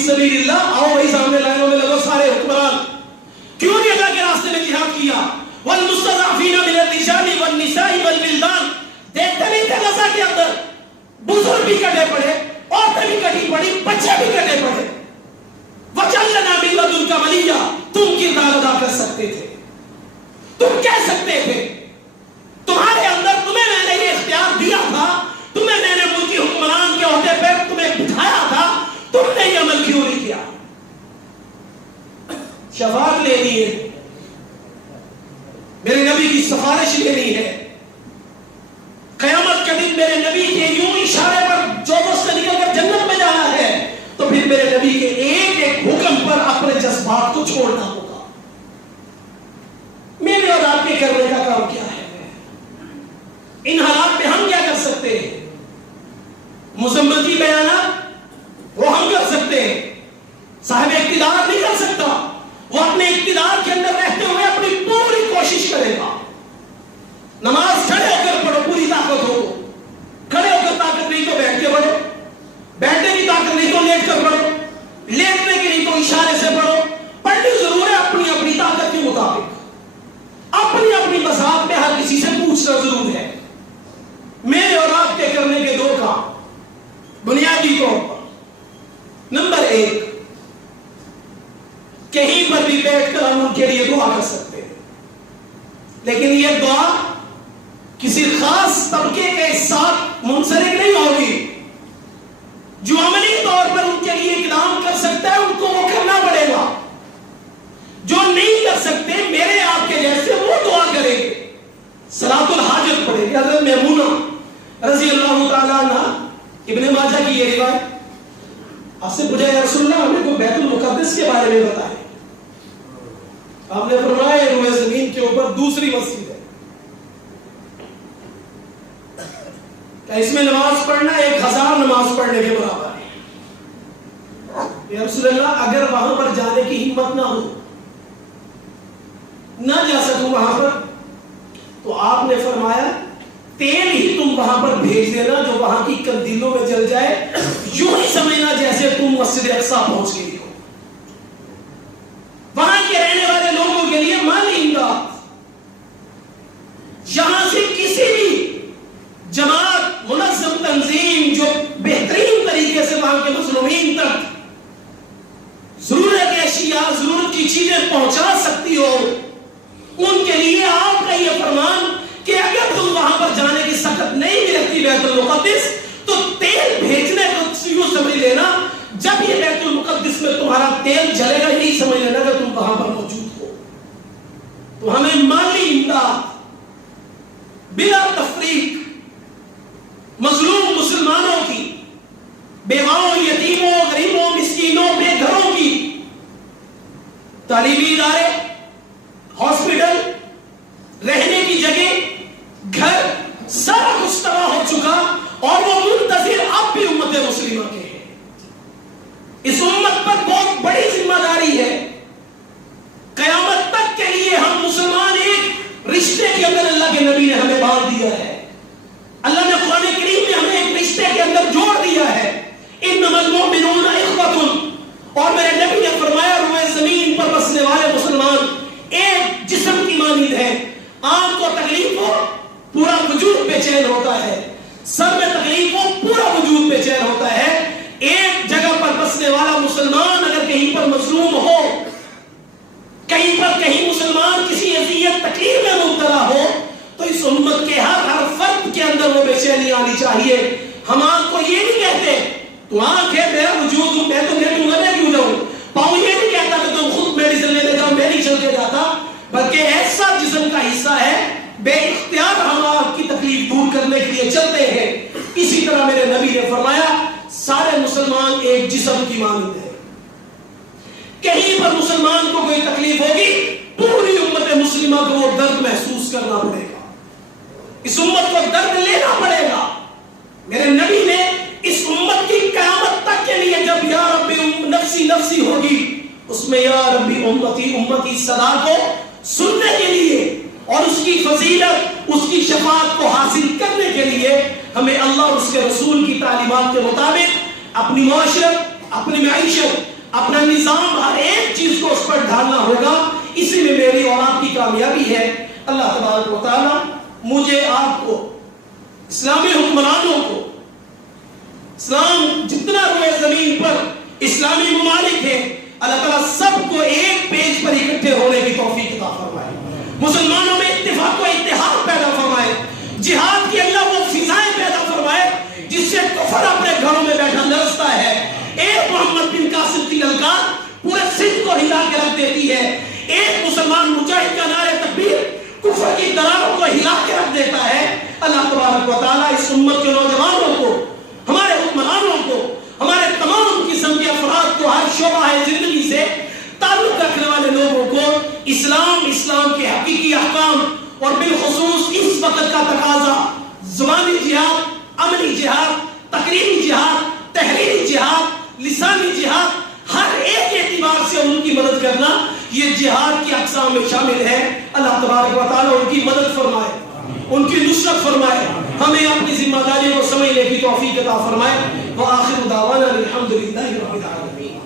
فی سبیل اللہ، آؤ بھائی سامنے لائنوں میں لگو سارے حکمران، کیوں نہیں اللہ کے راستے میں جہاد کیا؟ والمستضعفین من الرجال والنساء والولدان، دیکھتے نہیں تھے غزہ کے اندر بزرگ بھی کٹے پڑے، عورتیں بھی کٹی پڑی، بچے بھی کٹے پڑے. وَجَعَلْ لَنَا مِن لَّدُنْكَ وَلِيًّا، تم کردار ادا کر سکتے تھے، تم کہہ سکتے تھے، تمہارے اندر تمہیں میں نے یہ اختیار دیا تھا، تمہیں میں نے ملکی حکمران کے عہدے پہ تمہیں بٹھایا تھا، تم نے یہ عمل کیوں نہیں کیا؟ شفاعت لینی ہے، میرے نبی کی سفارش لینی ہے. قیامت کے دن میرے نبی کے یوں اشارے پر جو سے نکل کر جنت میں جانا ہے، تو پھر میرے نبی کے ایک ایک حکم پر اپنے جذبات کو چھوڑنا ہوگا. میرے اور آپ کے کرنے کا کام کیا ہے؟ ان حالات میں ہم کیا کر سکتے ہیں؟ مذمتی بیانات وہ ہم کر سکتے ہیں، صاحب اقتدار نہیں کر سکتا. وہ اپنے اقتدار کے اندر رہتے ہوئے اپنی پوری کوشش کرے گا. نماز کھڑے ہو کر پڑھو پوری طاقت ہو، کھڑے ہو کر طاقت نہیں تو بیٹھ کے پڑھو، بیٹھنے کی طاقت نہیں تو لیٹ کر پڑھو، لیٹنے کی نہیں تو اشارے سے پڑھو. پڑھنی ضرور ہے اپنی اپنی طاقت کے مطابق، اپنی اپنی مذہب میں ہر کسی سے پوچھنا ضرور ہے. میرے اور آپ کے کرنے کے دو کام بنیادی طور پر. نمبر ایک، کہیں پر بھی بیٹھ کر ہم ان کے لیے دعا کر سکتے ہیں، لیکن یہ دعا کسی خاص طبقے کے ساتھ منسلک نہیں ہوگی. جو عملی طور پر ان کے لیے اقدام کر سکتا ہے ان کو وہ کرنا پڑے گا. جو نہیں کر سکتے میرے آپ کے جیسے وہ دعا کریں گے، صلاۃ الحاجت پڑھیں گے. حضرت میمونہ رضی اللہ تعالیٰ عنہ، ابن ماجہ کی یہ روایت، آپ سے پوچھا یا رسول اللہ ہمیں کو بیت المقدس کے بارے میں بتائیں. آپ نے فرمایا روئے زمین کے اوپر دوسری مسجد ہے، اس میں نماز پڑھنا 1000 نماز پڑھنے کے برابر ہے. یا رسول اللہ اگر وہاں پر جانے کی ہمت نہ ہو، نہ جا سکوں وہاں پر، تو آپ نے فرمایا تیل ہی تم وہاں پر بھیج دینا جو وہاں کی کندیلوں میں جل جائے، یوں ہی سمجھنا جیسے تم مسجد اقصی پہنچ گئی ہو. وہاں کے رہنے والے لوگوں کے لیے مالی امداد، یہاں سے کسی بھی جماعت منظم تنظیم جو بہترین طریقے سے وہاں کے مظلومین تک ضرورت اشیاء، ضرورت کی چیزیں پہنچا سکتی ہو، ان کے لیے آپ کا یہ فرمان کہ اگر تم وہاں پر جانے کی سخت نہیں بھی رکھتی بیت المقدس، تو تیل بھیجنے کو یوں سمجھ لینا جب یہ بیت المقدس میں تمہارا تیل جلے گا یہی سمجھ لینا کہ تم وہاں پر موجود ہو. تو ہمیں مالی امداد بلا تفریق مظلوم مسلمانوں کی، بیواؤں، یتیموں، غریبوں، مسکینوں، بے گھروں کی، تعلیمی ادارے، ہاسپٹل، رہنے کی جگہ، گھر، سارا کچھ تباہ ہو چکا اور وہ منتظر اب بھی امت مسلمہ کے ہیں. اس امت پر بہت بڑی ذمہ داری ہے. قیامت تک کے لیے ہم مسلمان ایک رشتے کے اندر اللہ کے نبی نے ہمیں باندھ دیا ہے. اللہ نے قرآن کریم میں ہمیں ایک رشتے کے اندر جوڑ دیا ہے. انما المؤمنون اخوۃ، اور میرے نبی نے فرمایا روئے زمین پر بسنے والے مسلمان ایک جسم کی مانند ہے. آنکھ کو تکلیف ہو پورا وجود بے چین ہوتا ہے، سر میں تکلیف ہو پورا وجود بے چین ہوتا ہے. ایک جگہ پر بسنے والا مسلمان اگر کہیں پر مظلوم ہو، کہیں پر کہیں مسلمان کسی اذیت تکلیف میں مبتلا ہو، تو اس امت کے ہر فرد کے اندر وہ بے چینی آنی چاہیے. ہم آنکھ کو یہ نہیں کہتے تو آنکھ ہے میرا وجود ہوں، میں تو لیٹوں گا، میں کیوں جاؤں. پاؤں یہ نہیں کہتا کہ تم خود میڈیسن لینے جاؤ، میں نہیں چل کے جاتا، بلکہ ایسا جسم کا حصہ ہے بے اختیار ہم آپ کی تکلیف دور کرنے کے لیے چلتے ہیں. اسی طرح میرے نبی نے فرمایا سارے مسلمان ایک جسم کی مانند ہے. کہیں پر مسلمان کو کوئی تکلیف ہوگی پوری امت مسلمہ کو وہ درد محسوس کرنا پڑے گا، اس امت کو درد لینا پڑے گا. میرے نبی نے اس امت کی قیامت تک کے لیے جب یا ربی نفسی نفسی ہوگی، اس میں یا ربی امتی امتی صدا کو سننے کے لیے اور اس کی فضیلت، اس کی شفاعت کو حاصل کرنے کے لیے ہمیں اللہ اور اس کے رسول کی تعلیمات کے مطابق اپنی معاشرت، اپنی معیشت، اپنا نظام ہر ایک چیز کو اس پر ڈھالنا ہوگا. اسی میں میری اور آپ کی کامیابی ہے. اللہ تبارک و تعالیٰ مجھے آپ کو اسلامی حکمرانوں کو اسلام جتنا روئے زمین پر اسلامی ممالک ہیں اللہ تعالیٰ سب کو ایک پیج پر اکٹھے ہونے کی توفیق عطا فرمائے. مسلمانوں میں اتفاق و اتحاد پیدا فرمائے. جہاد کی اللہ وہ فضائیں پیدا فرمائے جس سے کفر اپنے گھروں میں بیٹھا لرزتا ہے. ایک محمد بن قاسم کی للکار پورے سندھ کو ہلا کے رکھ دیتی ہے. ایک مسلمان مجاہد کا نعرہ تکبیر کفر کی دراروں کو ہلا کے رکھ دیتا ہے. اللہ تبارک و تعالیٰ اس امت کے نوجوانوں کو, ہمارے حکمرانوں کو, ہمارے تمام قسم کے افراد کو, ہر شعبہ زندگی سے تعلق رکھنے والے لوگوں کو اسلام کے حقیقی احکام اور بالخصوص اس وقت کا تقاضا زبانی جہاد, عملی جہاد, تقریری جہاد, تحریری جہاد, لسانی جہاد, ہر ایک اعتبار سے ان کی مدد کرنا یہ جہاد کی اقسام میں شامل ہے. اللہ تبارک و تعالیٰ ان کی مدد فرمائے, ان کی نصرت فرمائے, ہمیں اپنی ذمہ داری کو سمجھنے کی توفیق عطا فرمائے. وآخر دعوانا الحمدللہ رب العالمین.